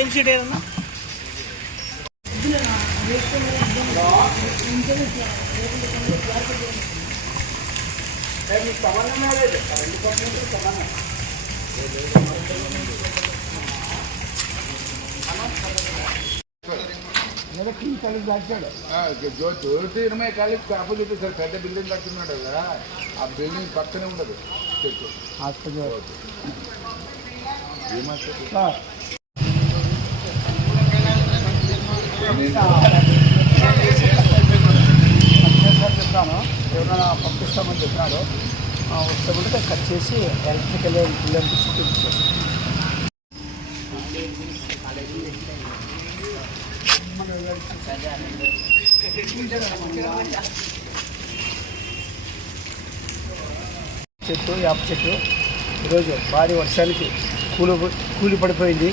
ఏం సీట్ ఏదన్నా సమానమే లేదు రెండు పర్సెంట్ సమానం ఇరవై కాలేజ్ ఆపోజిట్ సార్ పెద్ద బిల్డింగ్ కడుతున్నాడు కదా ఆ బిల్డింగ్ పక్కనే ఉండదు చెట్టు హాస్పిటల్ చెప్తాను ఎవరైనా పంపిస్తామని చెప్పినాడు వస్తే కూడా కట్ చేసి ఎలక్ట్రికల్ పిల్లలకి చూపించేసి చెట్టు వేప చెట్టు ఈరోజు భారీ వర్షానికి కూలి పడిపోయింది.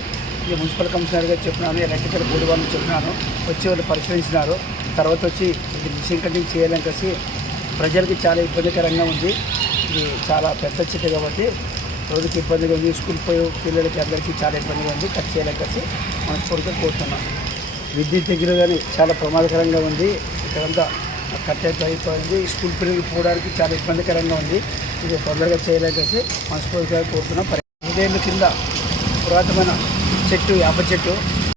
ఈ మున్సిపల్ కమిషనర్ గారు చెప్పినాను, ఎలక్ట్రికల్ బోర్డు వాళ్ళని చెప్పినాను, వచ్చి వాళ్ళు పరిశీలించినారు. తర్వాత వచ్చి ఇది మిషన్ కటింగ్ చేయాలని కలిసి ప్రజలకి చాలా ఇబ్బందికరంగా ఉంది. ఇది చాలా పెద్ద చెట్టు కాబట్టి రోజుకి ఇబ్బందిగా ఉంది. స్కూల్ పోయే పిల్లలకి అందరికీ చాలా ఇబ్బందిగా ఉంది. కట్ చేయాలని కలిసి మనస్ఫూర్తిగా కోరుతున్నాం. విద్యుత్ దగ్గర కానీ చాలా ప్రమాదకరంగా ఉంది. ఇక్కడంతా కట్టెట్ అయిపోయింది. స్కూల్ పిల్లలు పోవడానికి చాలా ఇబ్బందికరంగా ఉంది. ఇది తొందరగా చేయాలని కలిసి మనస్ఫూర్తిగా కోరుతున్నాం. 5 ఏళ్ళ కింద పురాతనమైన చెట్టు వేప చెట్టు